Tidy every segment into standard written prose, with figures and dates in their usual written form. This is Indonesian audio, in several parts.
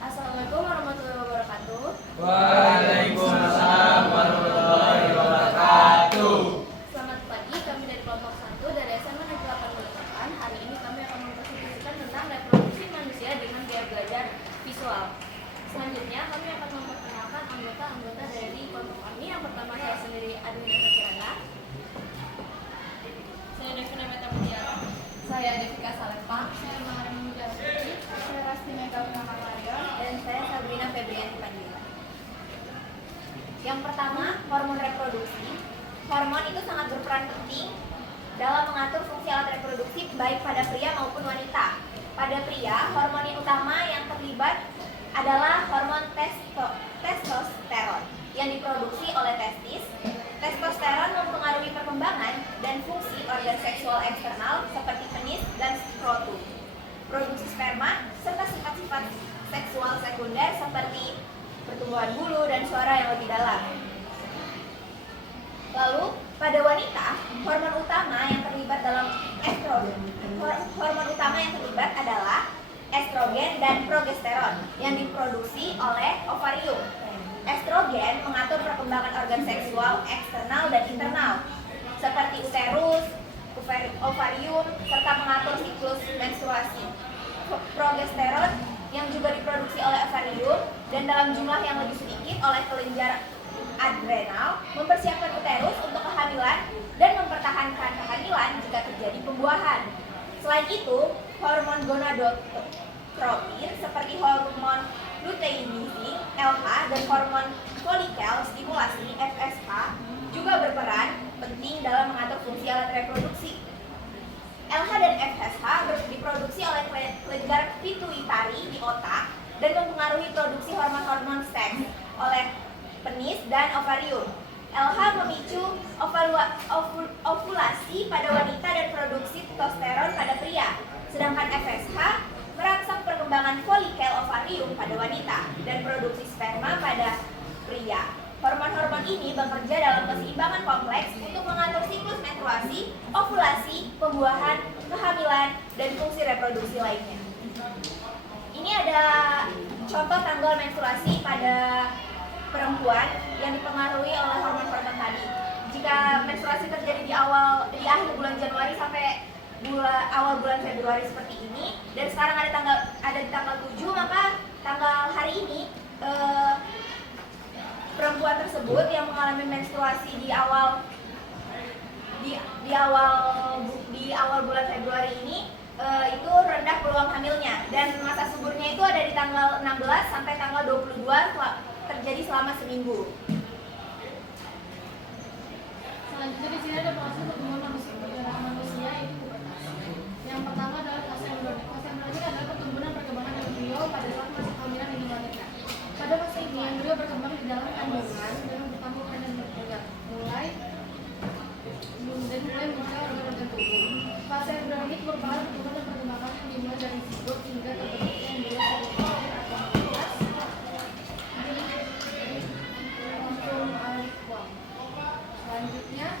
Assalamualaikum warahmatullahi wabarakatuh. Waalaikumsalam warahmatullahi wabarakatuh. Selamat pagi, kami dari kelompok 1 dari SMA Negeri 8 Balikpapan. Hari ini kami akan mempresentasikan tentang reproduksi manusia dengan gaya belajar visual. Selanjutnya kami akan memperkenalkan anggota-anggota dari kelompok kami. Yang pertama saya sendiri Adwina Kirana. Saya Devina Meta Mutiara. Saya Devika Salepa. Saya Maharani Mujarati. Saya Rasti Mega Marion. Dan saya Sabrina Febrianti Panjila. Yang pertama, hormon reproduksi. Hormon itu sangat berperan penting dalam mengatur fungsi alat reproduksi baik pada pria maupun wanita. Pada pria, hormon yang utama yang terlibat adalah hormon testosteron yang diproduksi oleh testis. Testosteron mempengaruhi perkembangan dan fungsi organ seksual eksternal seperti penis dan skrotum, produksi sperma, serta sifat-sifat seksual sekunder seperti pertumbuhan bulu dan suara yang lebih dalam. Lalu, pada wanita, hormon utama yang terlibat dalam hormon utama yang terlibat adalah estrogen dan progesteron yang diproduksi oleh ovarium. Estrogen mengatur perkembangan organ seksual eksternal dan internal seperti uterus, ovarium, serta mengatur siklus menstruasi. Progesteron yang juga diproduksi oleh ovarium dan dalam jumlah yang lebih sedikit oleh kelenjar adrenal mempersiapkan uterus untuk kehamilan dan mempertahankan kehamilan jika terjadi pembuahan. Selain itu, hormon gonadotropin seperti hormon luteinizing (LH) dan hormon folikel stimulasi (FSH) juga berperan penting dalam mengatur fungsi alat reproduksi. LH dan FSH diproduksi oleh kelenjar pituitari di otak dan mempengaruhi produksi hormon-hormon seks oleh penis dan ovarium. LH memicu ovulasi pada wanita dan produksi testosteron pada pria, sedangkan FSH merangsang perkembangan folikel ovarium pada wanita dan produksi sperma pada pria. Hormon-hormon ini bekerja dalam keseimbangan kompleks untuk mengatur siklus menstruasi, ovulasi, pembuahan, kehamilan, dan fungsi reproduksi lainnya. Ini ada contoh tanggal menstruasi pada perempuan yang dipengaruhi oleh hormon-hormon tadi. Jika menstruasi terjadi di akhir bulan Januari sampai awal bulan Februari seperti ini, dan sekarang ada di tanggal 7, maka tanggal hari ini perempuan tersebut yang mengalami menstruasi di awal bulan Februari ini itu rendah peluang hamilnya, dan masa suburnya itu ada di tanggal 16 sampai tanggal 22 terjadi selama seminggu. Selanjutnya di sini ada proses pertumbuhan manusia ini. Yang pertama adalah fase embrionik. Fase embrionik adalah pertumbuhan dan perkembangan embrio pada saat masa kehamilan ini wanita. Pada fase ini embrio berkembang di dalam kandungan dengan bertambah dan berkembang mulai muncul organ-organ tubuh. Fase embrionik merupakan pertumbuhan dan perkembangan yang dimulai dari zigot hingga terbentuknya embrio sebagai aktivitas di kontum aliquot. Selanjutnya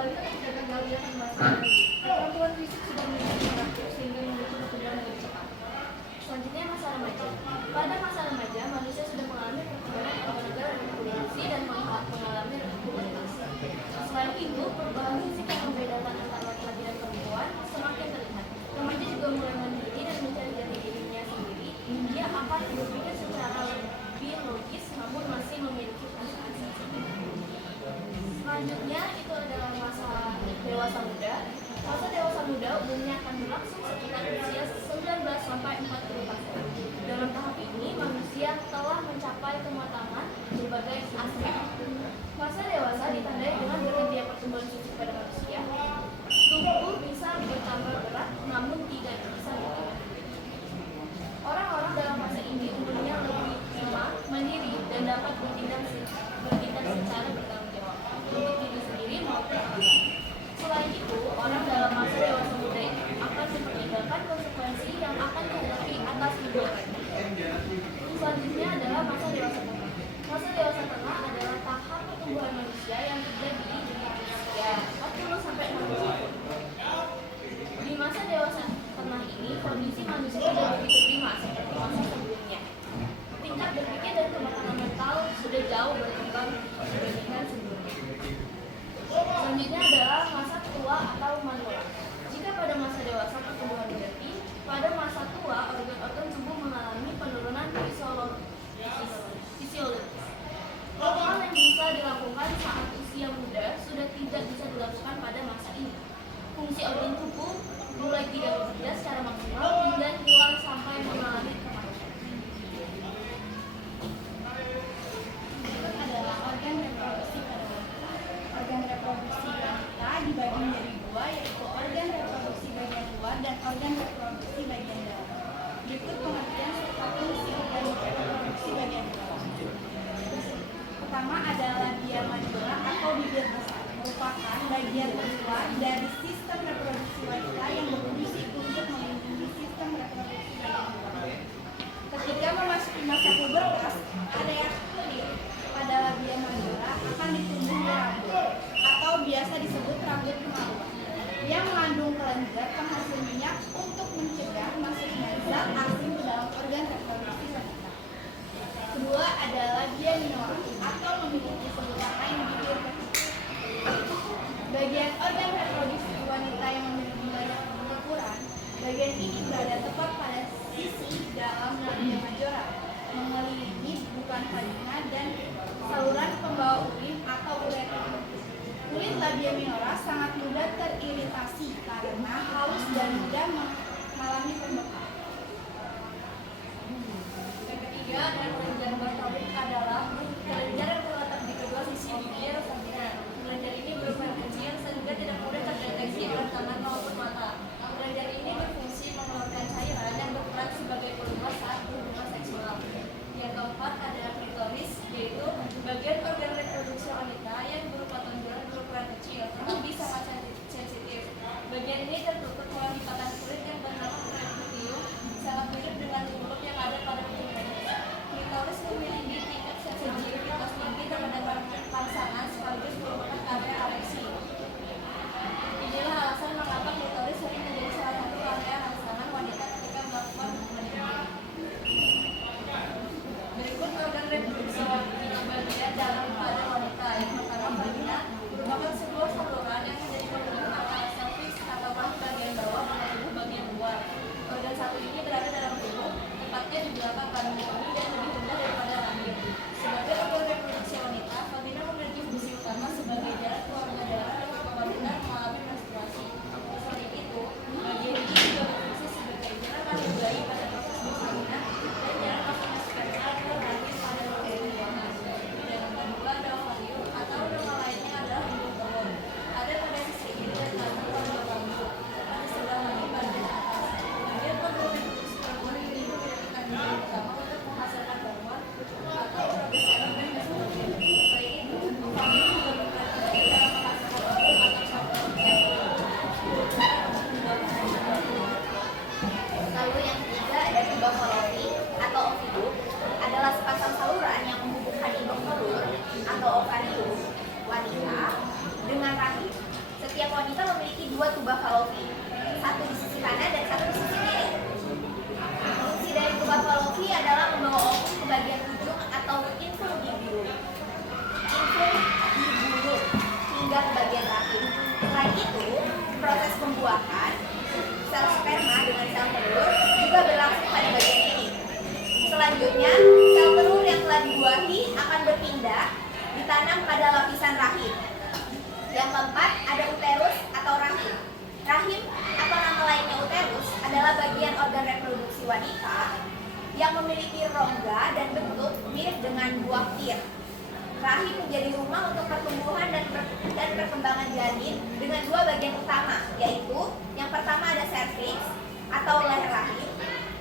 balita ketika gagal dia akan merasa perempuan fisik sudah menjadi reproduksi sehingga memicu pertumbuhan lebih cepat. Selanjutnya masa remaja. Pada masa remaja, manusia sudah mengalami perkembangan organ-organ reproduksi dan mengalami pubertas. Selain itu, perubahan fisik yang membedakan antara laki-laki dan perempuan semakin terlihat. Remaja juga mulai mandiri dan mencari jati dirinya sendiri. Dia akan berpikir secara lebih logis, namun masih memiliki perasaan sensitif. Selanjutnya itu adalah masa dewasa muda. Masa dewasa muda umumnya akan berlangsung sekitar usia 19 sampai 40 tahun. Dalam tahap ini, manusia telah mencapai kematangan berbagai aspek. Masa dewasa ditandai dengan berhentinya pertumbuhan fisik pada manusia. Tubuh bisa bertambah berat, namun tidak bisa bertambah. Orang-orang dalam fase ini umumnya lebih lemah, mandiri, dan dapat bertindak secara bertanggung jawab untuk diri sendiri maupun orang lain. Selain itu, orang dalam masa dewasa muda akan mempertimbangkan konsekuensi yang akan dihadapi atas perbuatannya. Selanjutnya adalah masa dewasa tengah. Masa dewasa tengah adalah tahap pertumbuhan manusia yang terjadi di usia 40 sampai 60 tahun. Di masa dewasa tengah ini, kondisi manusia tidak begitu prima seperti masa sebelumnya. Tingkat berpikir dan kematangan mental sudah jauh berkembang dibandingkan sebelumnya. Selanjutnya adalah masa tua atau manula. Jika pada masa dewasa pertumbuhan berhenti, pada masa tua organ-organ tubuh mengalami penurunan fisiologis. Hal yang bisa dilakukan saat usia muda sudah tidak bisa dilakukan pada masa ini. Fungsi organ tubuh mulai tidak bekerja secara maksimal hingga hilang sampai mengalami kematian. Berikut adalah organ reproduksi pada wanita. Organ reproduksi wanita dibagi menjadi dua, yaitu organ reproduksi bagian luar dan organ reproduksi bagian dalam. Berikut pengertian serta fungsi organ reproduksi bagian luar. Pertama adalah labia majora atau bibir besar, merupakan bagian luar dari sistem reproduksi wanita yang berfungsi untuk melindungi sistem reproduksi bagian luar. Ketika memasuki masa pubertas, area kulit pada labia majora akan ditumbuhi rambut atau biasa disebut rambut kemaluan yang mengandung kelenjar penghasil minyak untuk mencegah masuknya zat asing ke dalam organ reproduksi wanita. Kedua adalah labia minora atau memiliki sebutan lain bibir kecil. Bagian organ reproduksi wanita yang memiliki banyak ukuran, bagian ini berada tepat pada sisi dalam labia majora, mengelilingi bukan vagina dan saluran pembawa urin atau uretra. Kulit labia minora sangat mudah teriritasi karena halus dan mudah mengalami pembekalan. Yang ketiga adalah kelenjar Bartholin adalah kelenjar yang terletak di kedua sisi bibir vagina. Kelenjar ini berukuran kecil sehingga tidak mudah terdeteksi oleh tangan maupun mata. Kelenjar ini berfungsi mengeluarkan cairan yang berperan sebagai pelembab saat berhubungan seksual. Yang keempat adalah klitoris, yaitu bagian organ reproduksi wanita yang berupa tonjolan berukuran kecil, tetapi sangat sensitif. Bagian ini tertutup oleh lipatan kulit yang bernama prepudium, sangat mirip dengan mulut yang ada pada penis. Klitoris dua tuba Fallopi, satu di sisi kanan dan satu di sisi kiri. Fungsi dari tuba Fallopi adalah membawa ovum ke bagian ujung atau infung di bulu hingga ke bagian rahim. Selain itu, proses pembuahan sel sperma dengan sel telur juga berlangsung pada bagian ini. Selanjutnya, sel telur yang telah dibuahi akan berpindah ditanam pada lapisan rahim. Yang keempat, ada uterus atau rahim. Rahim atau nama lainnya uterus adalah bagian organ reproduksi wanita yang memiliki rongga dan bentuk mirip dengan buah pir. Rahim menjadi rumah untuk pertumbuhan dan perkembangan janin dengan dua bagian utama, yaitu yang pertama ada serviks atau leher rahim,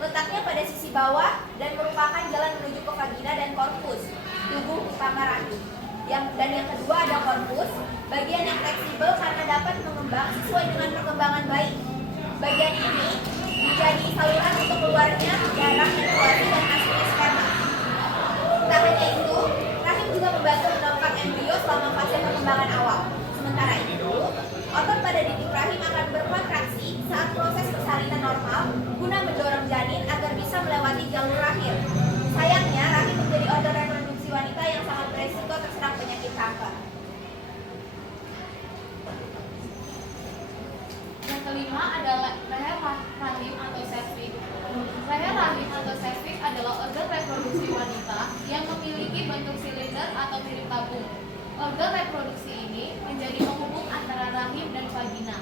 letaknya pada sisi bawah dan merupakan jalan menuju ke vagina dan korpus, tubuh utama rahim. Dan yang kedua ada korpus, bagian yang fleksibel karena dapat mengembang sesuai dengan perkembangan bayi. Bagian ini menjadi saluran untuk keluarnya darah, menstruasi, dan masuknya sperma. Tak hanya itu, rahim juga membantu menopang embrio selama fase perkembangan awal. Sementara itu, otot pada dinding rahim akan berkontraksi saat proses persalinan normal guna mendorong janin agar bisa melewati jalur rahim. Sayangnya, rahim menjadi organ reproduksi wanita yang sangat beresiko terserang penyakit kanker. Yang kelima adalah leher rahim atau serviks. Leher rahim atau serviks adalah organ reproduksi wanita yang memiliki bentuk silinder atau mirip tabung. Organ reproduksi ini menjadi penghubung antara rahim dan vagina.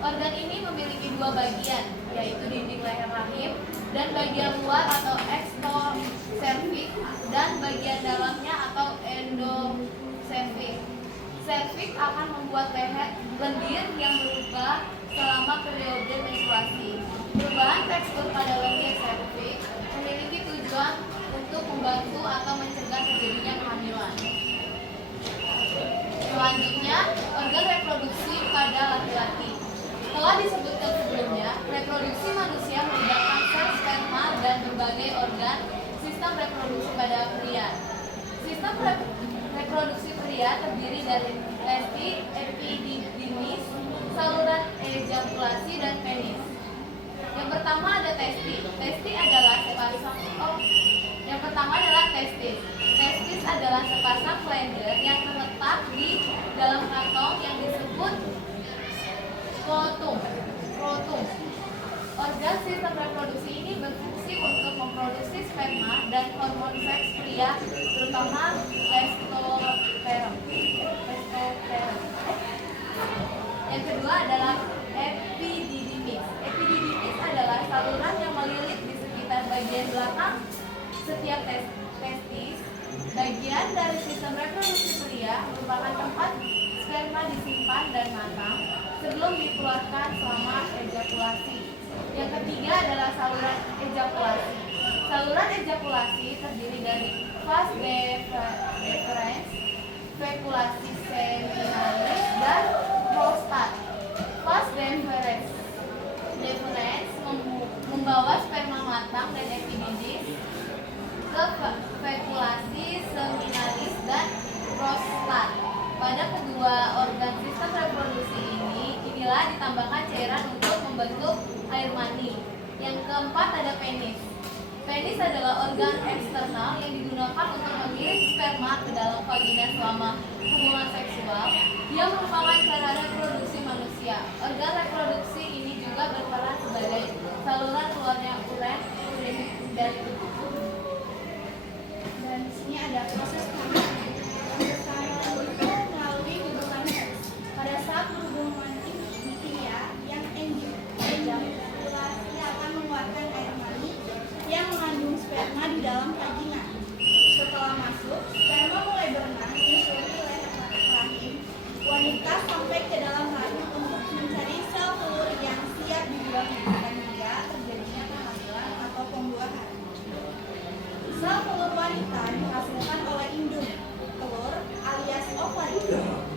Organ ini memiliki dua bagian, yaitu dinding leher rahim dan bagian luar atau ekstoservix dan bagian dalamnya atau endoservix. Serviks akan membuat leher lendir yang berubah selama periode menstruasi. Perubahan tekstur pada lendir serviks memiliki tujuan untuk membantu atau mencegah terjadinya kehamilan. Selanjutnya, organ reproduksi pada laki-laki. Telah disebutkan sebelumnya, reproduksi manusia melibatkan sel sperma dan berbagai organ sistem reproduksi pada pria. Sistem reproduksi pria terdiri dari testi, epididymis, saluran ejakulasi, dan penis. Yang pertama ada testis. Testis adalah sepasang klender yang terletak di dalam kantong yang disebut skrotum. Organ sistem reproduksi ini berfungsi untuk memproduksi sperma dan hormon seks pria, terutama testosteron. Yang kedua adalah epididymis. Epididymis adalah saluran yang melilit di sekitar bagian belakang setiap testis. Bagian dari sistem reproduksi pria merupakan tempat sperma disimpan dan matang sebelum dikeluarkan selama ejakulasi. Yang ketiga adalah saluran ejakulasi. Saluran ejakulasi terdiri dari vas deferens, spekulasi seminalis, dan prostat. Vas deferens membawa sperma matang dan epididis ke spekulasi seminalis dan prostat. Pada kedua organ sistem reproduksi inilah ditambahkan cairan untuk membentuk air mani. Yang keempat ada penis. Penis adalah organ eksternal yang digunakan untuk mengirim sperma ke dalam vagina selama hubungan seksual. Dia merupakan cara reproduksi manusia. Organ reproduksi ini juga berperan sebagai saluran keluarnya urin dari tubuh. Dan di sini ada proses kehamilan. Proses kehamilan itu melalui hubungan seks. Pada saat berhubungan pria yang ejakulasi akan mengeluarkan air mani yang mengandung sperma di dalam vagina. Setelah masuk, sperma mulai berenang menyusuri leher rahim wanita sampai ke dalam rahim untuk mencari sel telur yang siap dibuang dan hingga terjadinya kehamilan atau pembuahan. Sel telur wanita dihasilkan oleh indung telur alias ovari.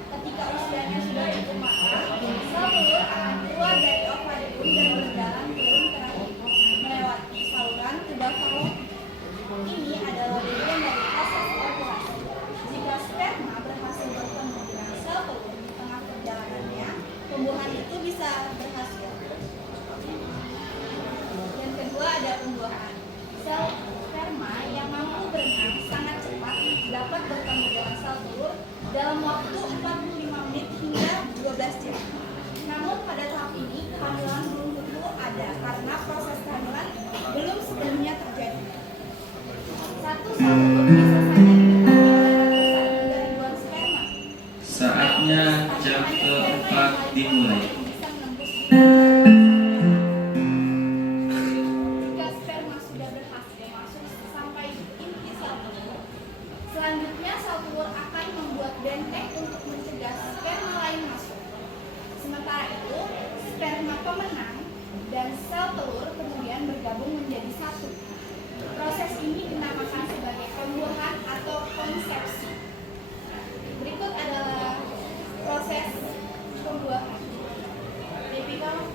Ketika usianya sudah cukup matang, sel telur akan keluar dari ovarium dan berjalan turun ke rahim melewati saluran tuba Fallopi. Ini adalah bagian dari proses ovulasi. Jika sperma berhasil bertemu dengan sel telur di tengah perjalanannya, tumbuhan itu bisa berhasil. Yang kedua ada pembuahan. Sel sperma yang mampu berenang sangat cepat dapat bertemu dengan sel telur dalam waktu 45 menit hingga 12 jam. Namun pada tahap ini kehamilan belum tentu ada karena proses kehamilan belum sepenuhnya terjadi. Satu sel telur bisa saja ditemui oleh ratusan hingga ribuan sperma. Saatnya jam keempat dimulai. Bisa menembus jika sperma sudah berhasil masuk sampai inti sel telur, selanjutnya sel telur akan membuat benteng untuk mencegah sperma lain masuk. Sementara itu, sperma pemenang dan sel telur kemudian bergabung menjadi satu. Proses ini dinamakan sebagai pembuahan atau konsepsi. Berikut adalah proses pembuahan. Devi, kamu?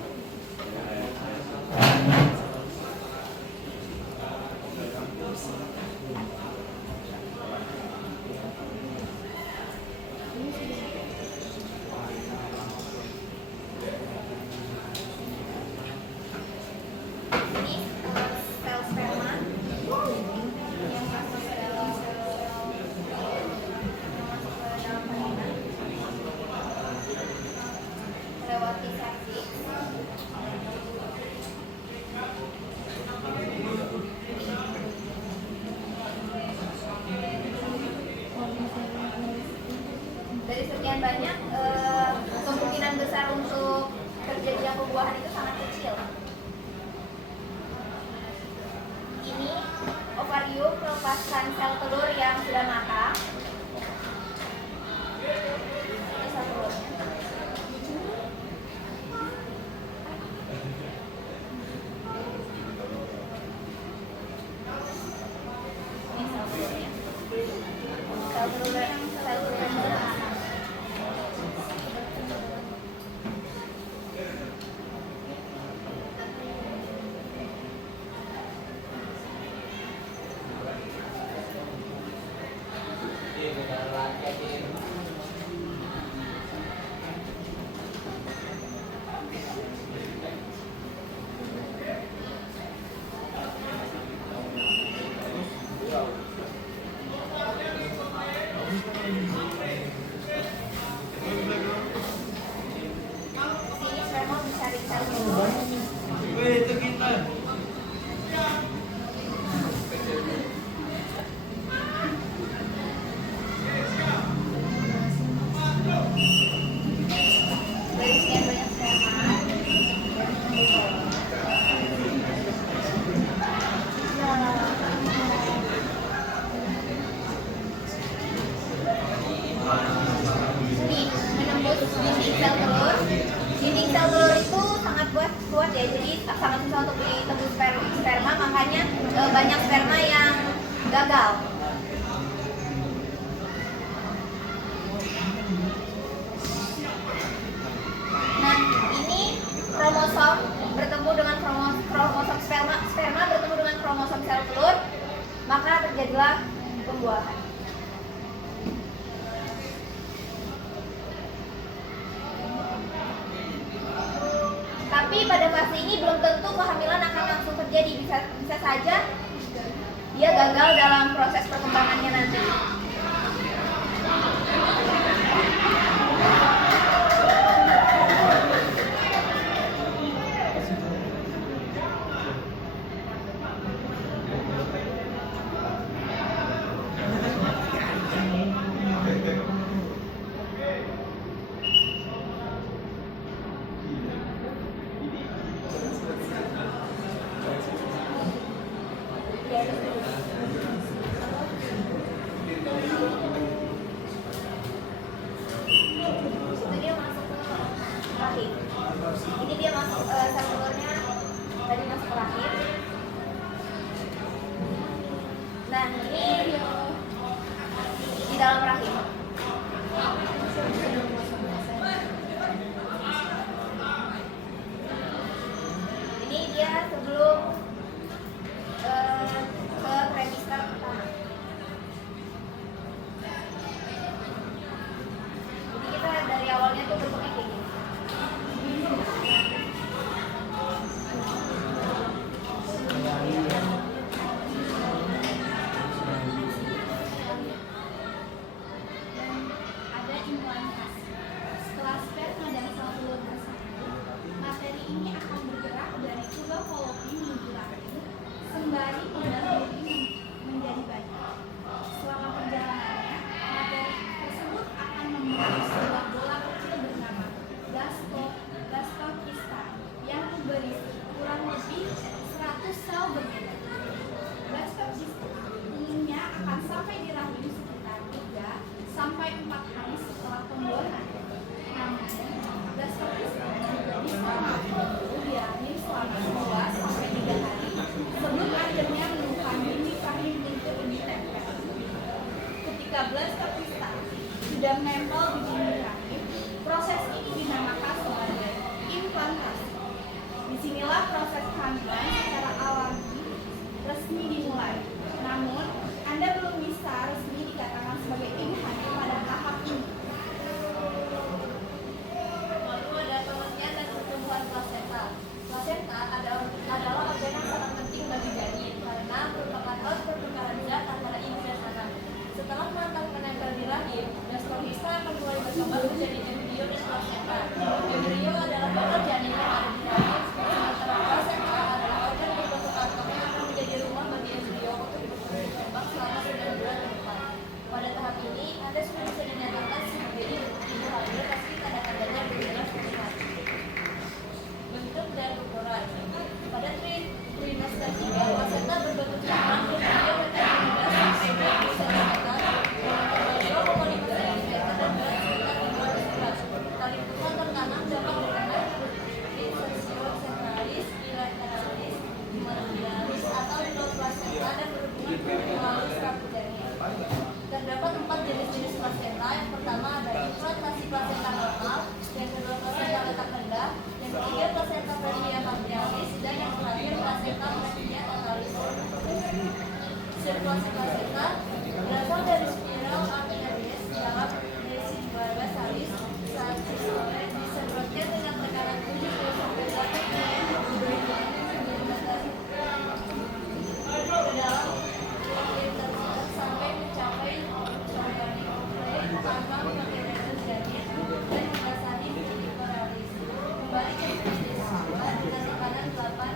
Ini sel sperma yang masuk ke dalam vagina melewati cervix. Dari sekian banyak, kemungkinan besar untuk terjadinya pembuahan itu sangat kecil. Ini ovarium melepaskan sel telur yang sudah matang. Ini sel telurnya. Ini sel telurnya. Sel telur yang sudah matang. Sini sperma mencari sel telur. Dari sekian banyak sperma, ini menembus dinding sel telur. Dinding sel telur itu sangat kuat ya, jadi sangat susah untuk ditembus sperma, makanya banyak sperma yang gagal. Nah, ini kromosom bertemu dengan kromosom sperma bertemu dengan kromosom sel telur, maka terjadilah pembuahan. Tapi pada fase ini belum tentu kehamilan akan langsung terjadi, bisa saja dia gagal dalam proses perkembangannya nanti. Itu dia masuk ke rahim. Ini dia masuk sel telurnya tadi masuk ke rahim. Nah, ini di dalam rahim. Ini dia sebelum ke trimester pertama. Jadi kita dari awalnya tuh bentuknya kayak gini. menjadi embrio dan plasenta. Embrio adalah bakal janin yang ada di rahim, sementara plasenta adalah organ berbentuk kantong yang akan menjadi rumah bagi embrio untuk berkembang selama 9 bulan ke depan. Pada tahap ini, Anda sudah bisa dinyatakan sebagai ibu hamil meski tanda-tandanya belum jelas terlihat. Bentuk dan ukuran. Pada trimester 3, plasenta berbentuk cangkang berdiameter 15 sampai 20 cm, dengan panjang 0,5 cm dan berat sekitar 500 gram. Tali pusat tertanam dapat berkembang insertion centralis, bilateralis, medialis, atau di plasenta dan berhubungan melalui serabut janin. Terdapat 4 jenis-jenis plasenta. Yang pertama ada implantasi plasenta normal, yang kedua plasenta letak rendah, yang ketiga plasenta previa matrialis, dan yang terakhir plasenta previa totalis. Sirkulasi plasenta berasal dari spiral arteries dalam residual basalis saat sistole disemprotkan dengan tekanan 70 sampai 80 ke dalam intensitas sampai mencapai chorionic play tanpa memperkirakan janin dan membasahi vitiperalis. Kembali ke jenis kedua dengan tekanan 8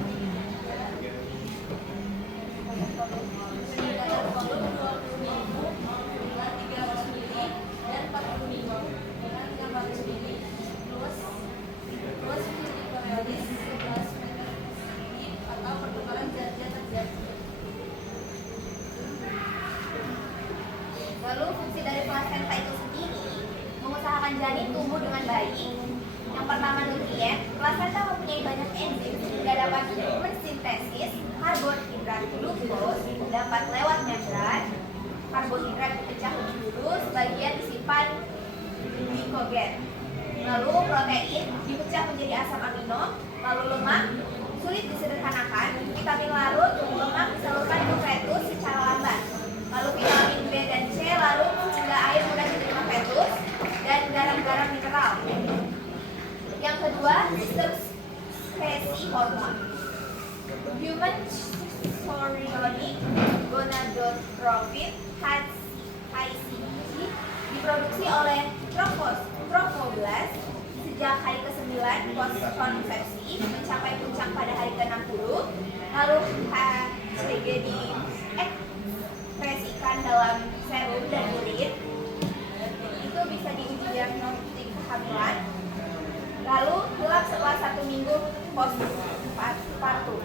peningkatan volume 20 minggu dengan 300 mili dan 40 minggu dengan 600 mili plus vitiperalis 11 meter atau pertukaran zat-zat terjadi. Lalu fungsi dari plasenta itu sendiri mengusahakan janin tumbuh dengan baik. Yang pertama nutrien, plasenta mempunyai banyak enzim sehingga dapat mensintesis karbohidrat glukos dapat lewat membran. Karbohidrat dipecah lebih dulu sebagian disimpan glikogen. Lalu protein dipecah menjadi asam amino. Lalu lemak sulit disederhanakan. Vitamin larut lemak disalurkan ke fetus secara lambat. Lalu vitamin B dan C larut sehingga air mudah diterima fetus, dan garam-garam mineral. Yang kedua, sistem sekresi hormon. Human chorionic gonadotropin (HCG) diproduksi oleh trophoblast sejak hari ke-9 post-konsepsi mencapai puncak pada hari ke-60. Lalu HCG diekspresikan dalam serum dan urin. Itu bisa diuji diagnostik kehamilan. Lalu gelap setelah 1 minggu postpartum.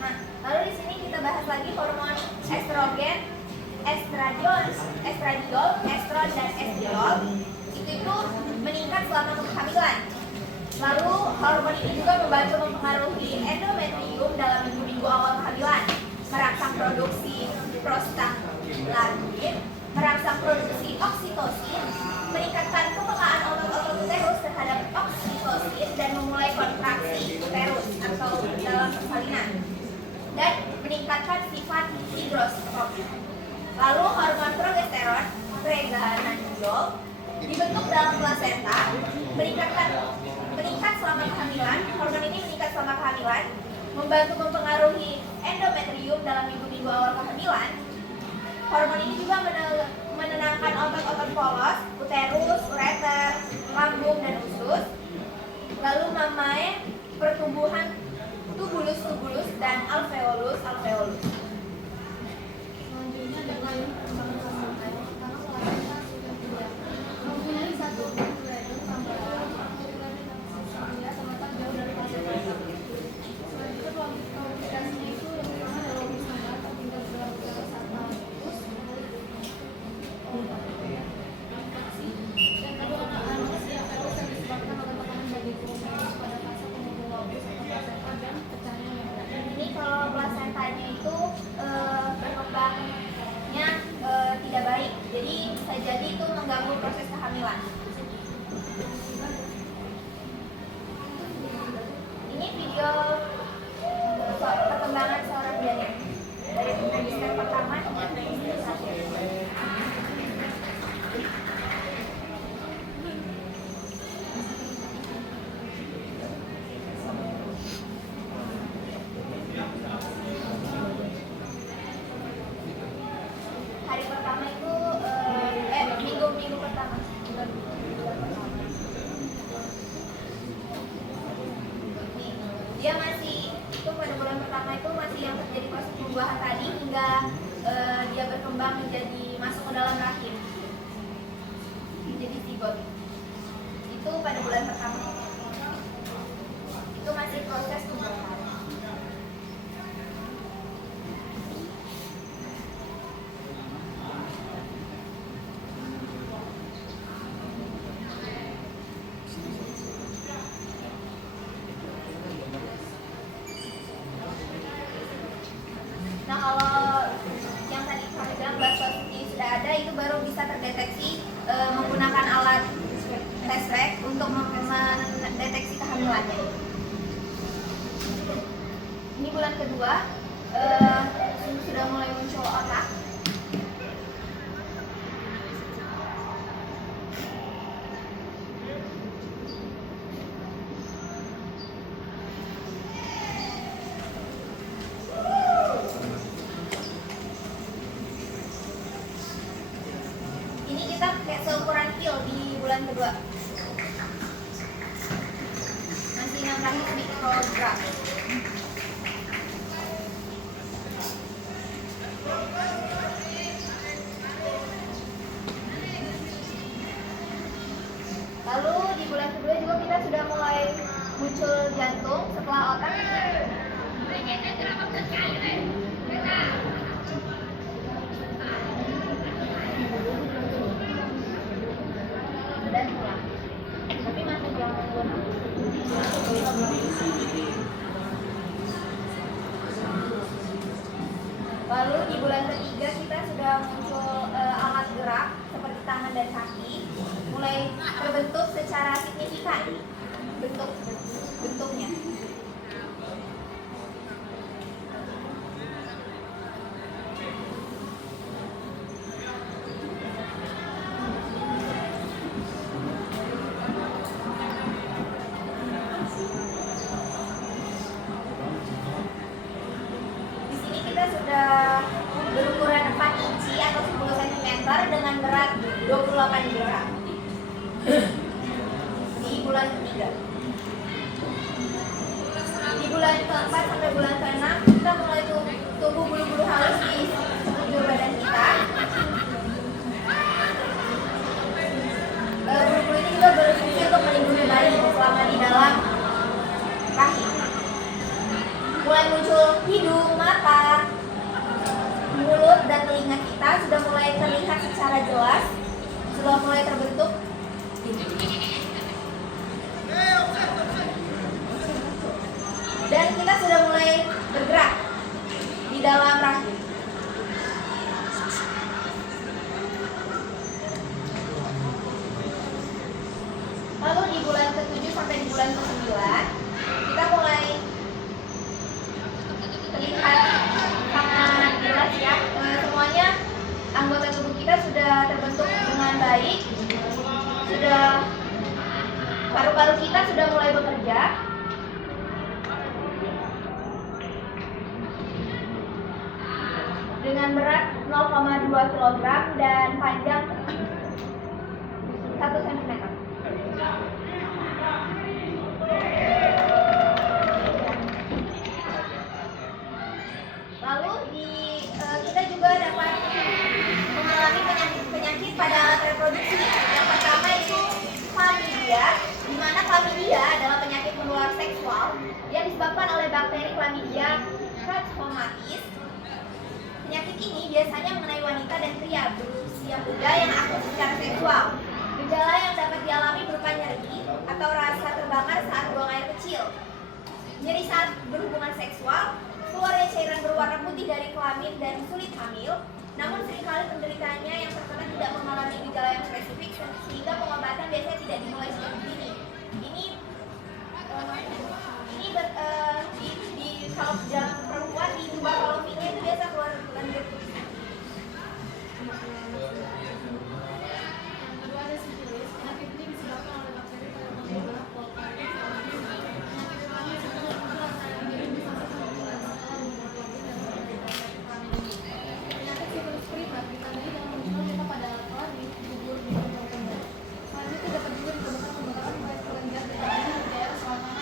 Nah, lalu di sini kita bahas lagi hormon estrogen, estradiol, estron dan estriol. Itu meningkat selama kehamilan. Lalu hormon ini juga membantu mempengaruhi endometrium dalam minggu-minggu awal kehamilan, merangsang produksi prostaglandin, merangsang produksi oksitosin, meningkatkan kepekaan otot-otot uterus terhadap oksitosin dan memulai kontraksi uterus atau dalam persalinan, dan meningkatkan sifat higroscopy. Lalu hormon progesteron, preganadiol, dibentuk dalam plasenta, meningkat selama kehamilan. Hormon ini meningkat selama kehamilan, membantu mempengaruhi endometrium dalam minggu-minggu awal kehamilan. Hormon ini juga menenangkan otot-otot polos, uterus, ureter, lambung, dan usus. Lalu mamae, pertumbuhan tubulus dan alveolus. Selanjutnya adalah perkembangan plasenta. Karena plasenta sudah tidak mempunyai satu nuklеин tambahan, nuklеин yang terletak jauh dari plasenta. Selanjutnya komplikasinya itu yang pertama adalah lobis tambahan tertinggal dalam uterus saat menutus, infeksi, dan kedua anoreksia fetus yang disebabkan oleh tekanan bagi kromosom pada fase penghubung lobis atau plasenta dan pecahnya membran. Ini kalau plasentanya itu berkembangnya tidak Dia masih itu pada bulan pertama itu masih yang terjadi proses pembuahan tadi hingga dia berkembang menjadi masuk ke dalam rahim, menjadi zigot. Itu pada bulan pertama. Itu masih proses pembuahan. Nah, kalau yang tadi kami bilang blood positivity sudah ada, itu baru bisa terdeteksi menggunakan alat tes swab untuk mendeteksi kehamilannya. Ini bulan kedua, sudah mulai muncul otak. Ini kita kayak seukuran pil di bulan kedua. Masih 600 mikrogram. Lalu di bulan kedua juga kita sudah mulai muncul jantung setelah otak. Dan pulang. Tapi masih belum Lalu di bulan ketiga kita sudah muncul alat gerak seperti tangan dan kaki, mulai terbentuk secara signifikan bentuknya. Di sini kita sudah berukuran 4 inci atau 10 cm dengan berat 28 gram. Di bulan ketiga. Di bulan keempat sampai bulan keenam kita mulai tumbuh bulu-bulu halus di sekujur badan kita. Bulu-bulu ini juga berfungsi untuk melindungi bayi selama di dalam rahim. Mulai muncul hidung, mata, mulut, dan telinga kita sudah mulai terlihat secara jelas, sudah mulai terbentuk. Dan kita sudah mulai bergerak di dalam rahim. Lalu di bulan ke-7 sampai di bulan ke-9 kita mulai terlihat sangat jelas ya, semuanya anggota tubuh kita sudah terbentuk dengan baik, sudah paru-paru kita sudah mulai bekerja. Dengan berat 0,2 kg dan panjang 1 cm. Lalu kita juga dapat mengalami penyakit pada alat reproduksi. Yang pertama itu chlamydia, di mana chlamydia adalah penyakit menular seksual yang disebabkan oleh bakteri Chlamydia trachomatis. Penyakit ini biasanya mengenai wanita dan pria berusia muda yang aktif secara seksual. Gejala yang dapat dialami berupa nyeri atau rasa terbakar saat buang air kecil, nyeri saat berhubungan seksual, keluarnya cairan berwarna putih dari kelamin, dan sulit hamil. Namun seringkali penderitanya yang terkena tidak mengalami gejala yang spesifik sehingga pengobatan biasanya tidak dimulai sejak dini. Kalau dalam perempuan di tuberkulosinya itu biasa keluar lanjut. Yang kedua ada sifilis. Penyakit ini disebabkan oleh bakteri pada pembuluh Polaris. Penyakit kelamin sebenarnya mudah saya diri bisa setelah penyakit sifilis primer ditandai dengan munculnya luka pada alat kelamin, gugur di kembang kembar. Selanjutnya dapat juga ditemukan pembekakan pada kelenjar di daerah selama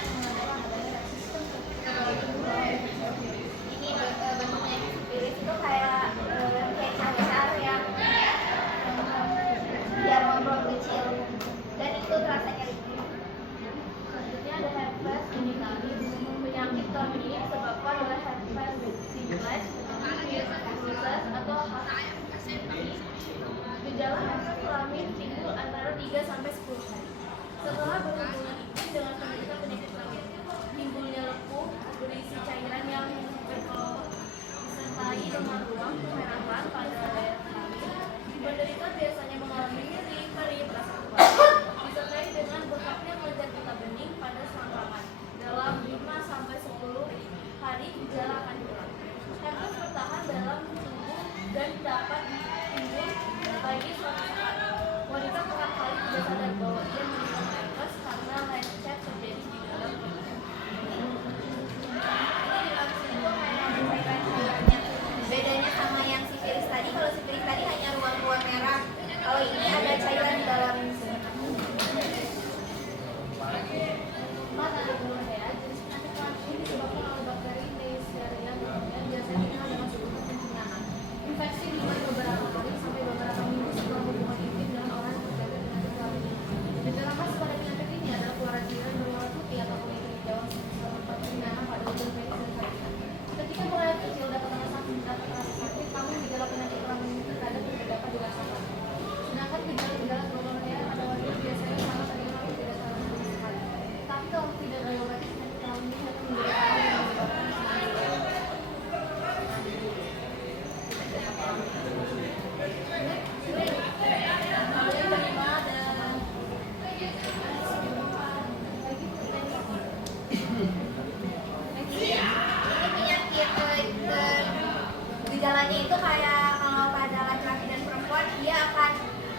keluhannya itu kayak kalau pada laki-laki dan perempuan dia akan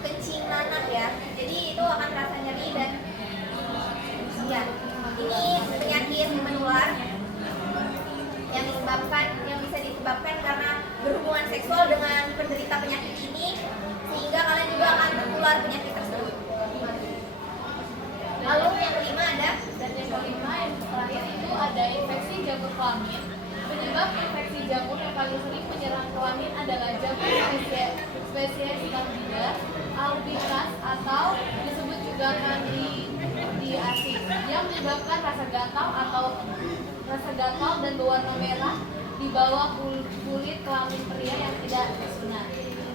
kencing nanah ya. Jadi itu akan terasa nyeri dan ya ini penyakit menular yang bisa disebabkan karena berhubungan seksual dengan penderita penyakit ini, sehingga kalian juga akan tertular penyakit tersebut. Lalu yang kelima ada, Dan yang kelima, yang terakhir itu ada infeksi jamur kelamin. Penyebab infeksi jamur yang paling sering menyerang kelamin adalah jamur spesies Candida albicans atau disebut juga candidiasis yang menyebabkan rasa gatal dan berwarna merah di bawah kulit kelamin pria yang tidak disunat.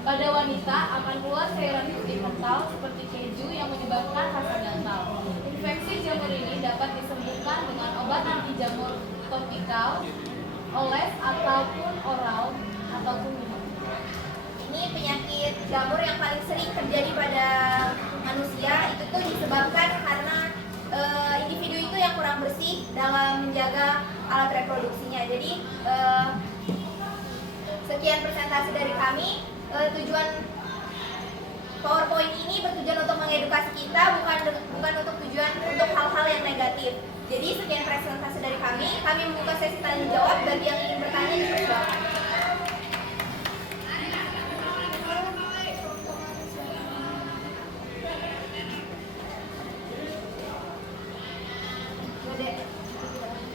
Pada wanita akan keluar cairan putih kental seperti keju yang menyebabkan rasa gatal. Infeksi jamur ini dapat disembuhkan dengan obat anti jamur topikal, oles ataupun oral ataupun minum. ini penyakit jamur yang paling sering terjadi pada manusia itu tuh disebabkan karena individu itu yang kurang bersih dalam menjaga alat reproduksinya. Jadi sekian presentasi dari kami. Tujuan PowerPoint ini bertujuan untuk mengedukasi kita, bukan untuk tujuan untuk hal-hal yang negatif. Jadi sekian presentasi dari kami. Kami membuka sesi tanya jawab. Bagi yang ingin bertanya dipersilakan.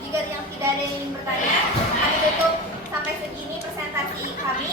Jika yang tidak ada yang ingin bertanya, kami tutup sampai segini presentasi kami.